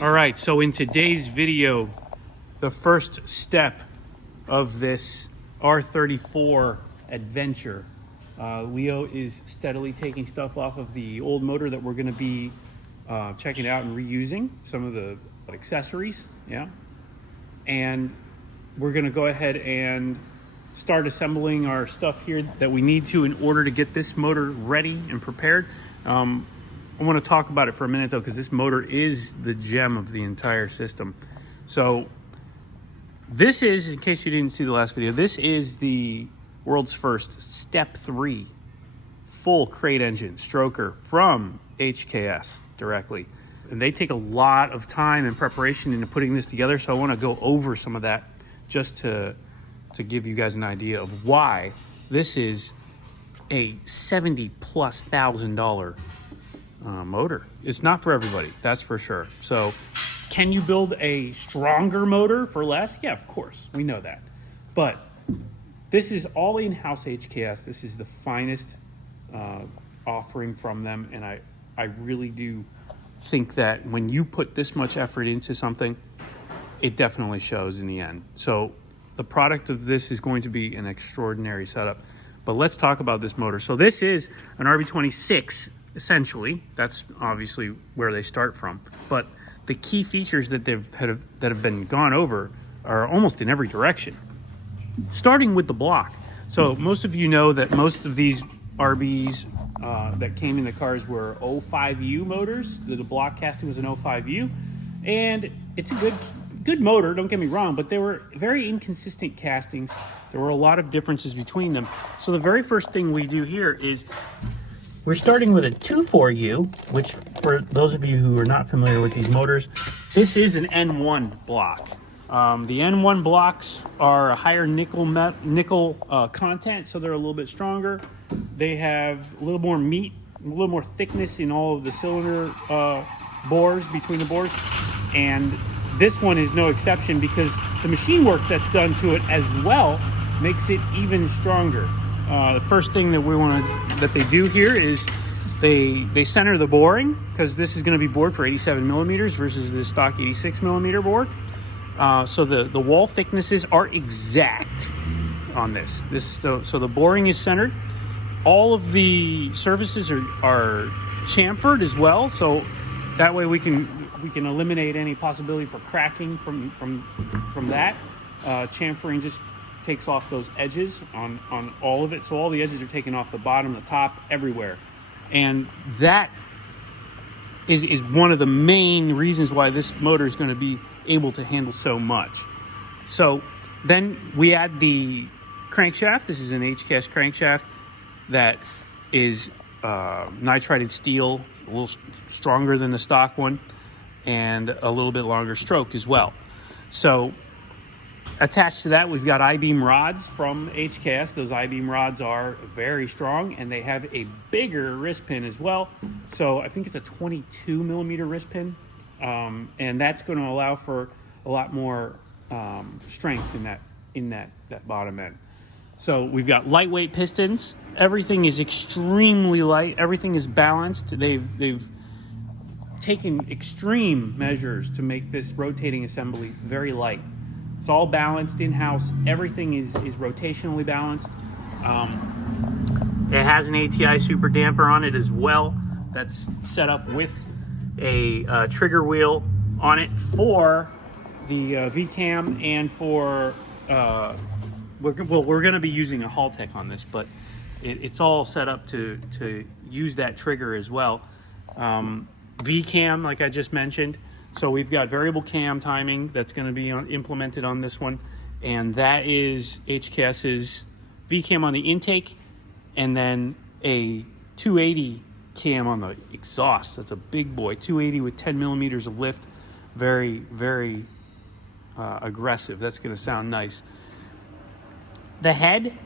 All right, so in today's video, the first step of this R34 adventure, Leo is steadily taking stuff off of the old motor that we're going to be checking out and reusing, some of the accessories, yeah. And we're going to go ahead and start assembling our stuff here that we need to in order to get this motor ready and prepared. I want to talk about it for a minute though, because this motor is the gem of the entire system. So this is, in case you didn't see the last video, this is the world's first Step 3 full crate engine stroker from HKS directly. And they take a lot of time and preparation into putting this together. So I want to go over some of that just to give you guys an idea of why this is a $70,000+ motor. It's not for everybody, that's for sure. So can you build a stronger motor for less? Yeah, of course, we know that. But this is all in-house HKS. This is the finest offering from them, and I really do think that when you put this much effort into something, it definitely shows in the end. So the product of this is going to be an extraordinary setup. But let's talk about this motor. So this is an RB28, essentially. That's obviously where they start from. But the key features that have been gone over are almost in every direction. Starting with the block. So most of you know that most of these RBs that came in the cars were 05U motors. The block casting was an 05U, and it's a good motor, don't get me wrong, but they were very inconsistent castings. There were a lot of differences between them. So the very first thing we do here is we're starting with a 24U, which for those of you who are not familiar with these motors, this is an N1 block. The N1 blocks are a higher nickel content, so they're a little bit stronger. They have a little more meat, a little more thickness in all of the cylinder bores, between the bores. And this one is no exception because the machine work that's done to it as well makes it even stronger. The first thing that they do here is they center the boring, because this is going to be bored for 87 millimeters versus the stock 86 millimeter board. So the wall thicknesses are exact on this. So the boring is centered. All of the surfaces are chamfered as well, so that way we can eliminate any possibility for cracking from that. Chamfering just takes off those edges on all of it, so all the edges are taken off the bottom, the top, everywhere. And that is one of the main reasons why this motor is going to be able to handle so much. So then we add the crankshaft. This is an HKS crankshaft that is nitrided steel, a little stronger than the stock one, and a little bit longer stroke as well. So attached to that, we've got I-beam rods from HKS. Those I-beam rods are very strong, and they have a bigger wrist pin as well. So I think it's a 22 millimeter wrist pin, and that's going to allow for a lot more strength in that bottom end. So we've got lightweight pistons. Everything is extremely light. Everything is balanced. They've taken extreme measures to make this rotating assembly very light. It's all balanced in-house. Everything is rotationally balanced. It has an ATI super damper on it as well. That's set up with a trigger wheel on it for the VCAM and for we're going to be using a Haltech on this, but it's all set up to use that trigger as well. VCAM, like I just mentioned. So we've got variable cam timing that's going to be implemented on this one, and that is HKS's VCAM on the intake, and then a 280 cam on the exhaust. That's a big boy, 280 with 10 millimeters of lift. Very, very aggressive. That's going to sound nice. The head,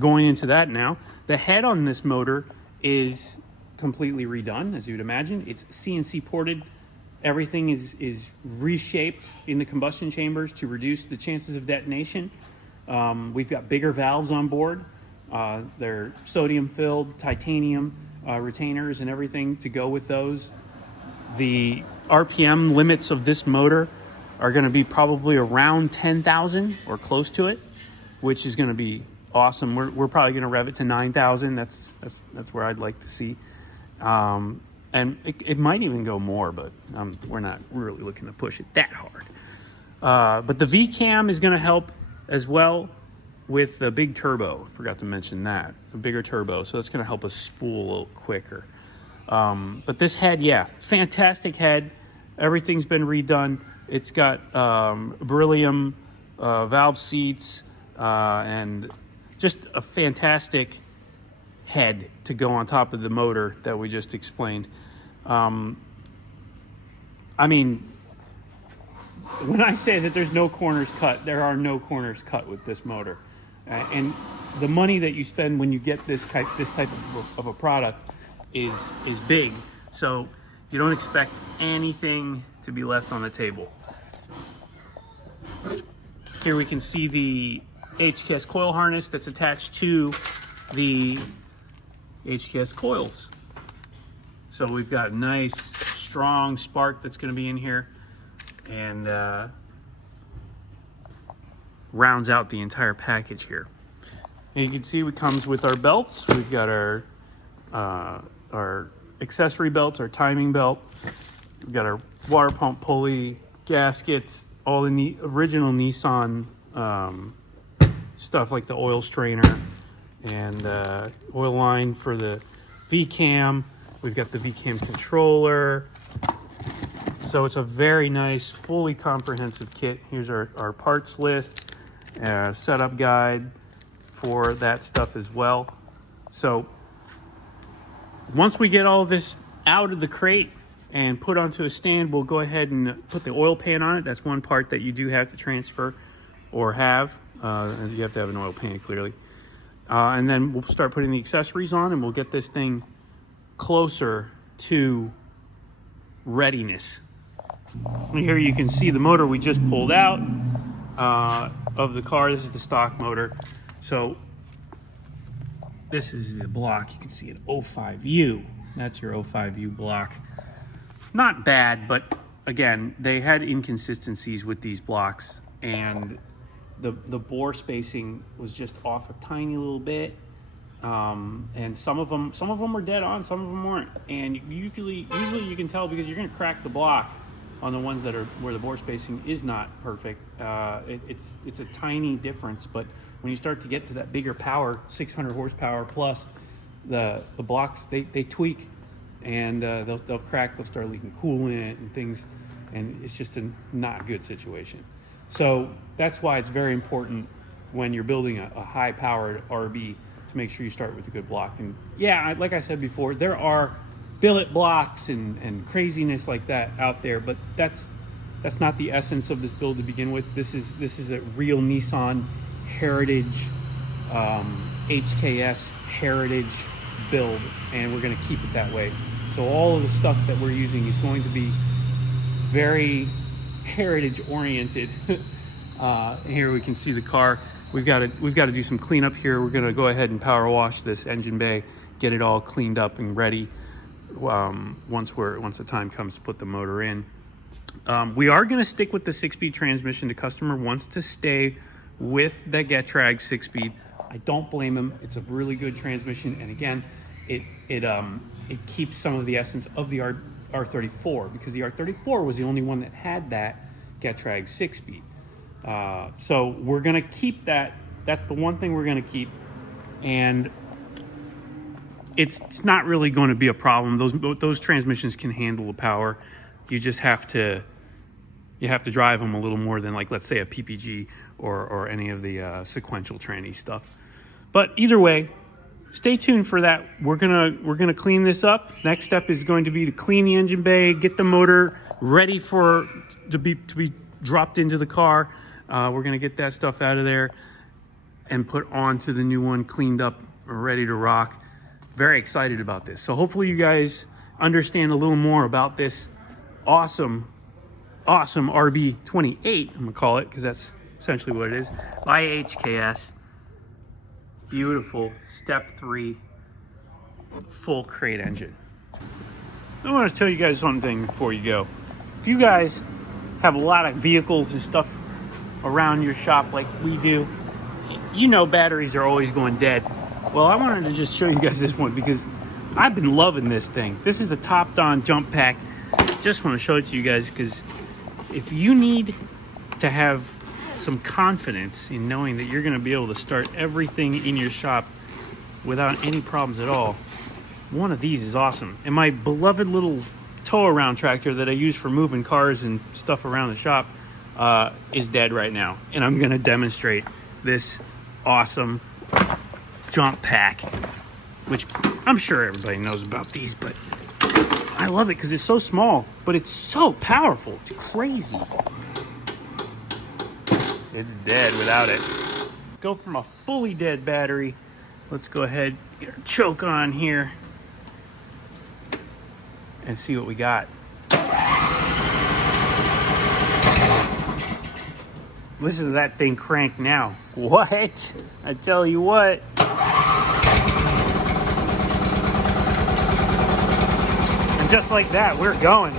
going into that now, the head on this motor is completely redone, as you'd imagine. It's CNC ported. Everything is reshaped in the combustion chambers to reduce the chances of detonation. We've got bigger valves on board. They're sodium filled, titanium retainers and everything to go with those. The RPM limits of this motor are going to be probably around 10,000 or close to it, which is going to be awesome. We're probably going to rev it to 9,000. That's where I'd like to see. And it might even go more, but we're not really looking to push it that hard. But the V-cam is going to help as well with the big turbo. Forgot to mention that. A bigger turbo. So that's going to help us spool a little quicker. But this head, yeah, fantastic head. Everything's been redone. It's got beryllium valve seats and just a fantastic head to go on top of the motor that we just explained. I mean, when I say that there's no corners cut, there are no corners cut with this motor. And the money that you spend when you get this type of a product is big, so you don't expect anything to be left on the table. Here we can see the HKS coil harness that's attached to the HKS coils. So we've got a nice strong spark that's going to be in here, and rounds out the entire package here. And you can see it comes with our belts. We've got our accessory belts, our timing belt. We've got our water pump pulley, gaskets, all the original Nissan stuff like the oil strainer and oil line for the V-cam. We've got the V-cam controller. So it's a very nice, fully comprehensive kit. Here's our parts list, setup guide for that stuff as well. So once we get all this out of the crate and put onto a stand, we'll go ahead and put the oil pan on it. That's one part that you do have to transfer or have. You have to have an oil pan, clearly. And then we'll start putting the accessories on, and we'll get this thing closer to readiness. And here you can see the motor we just pulled out of the car. This is the stock motor. So this is the block. You can see an 05U. That's your 05U block. Not bad, but again, they had inconsistencies with these blocks, and the bore spacing was just off a tiny little bit. And some of them were dead on, some of them weren't. And usually you can tell because you're going to crack the block on the ones that are where the bore spacing is not perfect. It's a tiny difference, but when you start to get to that bigger power, 600 horsepower plus, the blocks they tweak, and they'll crack. They'll start leaking coolant and things, and it's just a not good situation. So that's why it's very important when you're building a high-powered RB to make sure you start with a good block. And yeah, like I said before, there are billet blocks and craziness like that out there, but that's not the essence of this build to begin with. This is a real Nissan heritage, HKS heritage build, and we're going to keep it that way. So all of the stuff that we're using is going to be very heritage oriented. Here we can see the car. We've got to do some cleanup here. We're going to go ahead and power wash this engine bay, get it all cleaned up and ready once the time comes to put the motor in. We are going to stick with the 6-speed transmission. The customer wants to stay with the Getrag 6-speed. I don't blame him. It's a really good transmission, and again, it keeps some of the essence of the R34, because the R34 was the only one that had that Getrag 6-speed. So we're going to keep that. That's the one thing we're going to keep, and it's not really going to be a problem. Those transmissions can handle the power. You just have to drive them a little more than, like, let's say a PPG or any of the sequential tranny stuff. But either way, stay tuned for that. We're gonna clean this up. Next step is going to be to clean the engine bay, get the motor ready to be dropped into the car. We're gonna get that stuff out of there and put onto the new one, cleaned up, ready to rock. Very excited about this. So hopefully you guys understand a little more about this awesome RB28, I'm gonna call it, because that's essentially what it is, by HKS. Beautiful Step 3 full crate engine. I want to tell you guys something before you go. If you guys have a lot of vehicles and stuff around your shop like we do, you know batteries are always going dead. Well, I wanted to just show you guys this one because I've been loving this thing. This is the Top Don Jump Pack. Just want to show it to you guys because if you need to have some confidence in knowing that you're going to be able to start everything in your shop without any problems at all, one of these is awesome. And my beloved little tow around tractor that I use for moving cars and stuff around the shop is dead right now. And I'm going to demonstrate this awesome jump pack, which I'm sure everybody knows about these, but I love it because it's so small, but it's so powerful. It's crazy. It's dead without it. Go from a fully dead battery. Let's go ahead, get our choke on here and see what we got. Listen to that thing crank now. What? I tell you what. And just like that, we're going.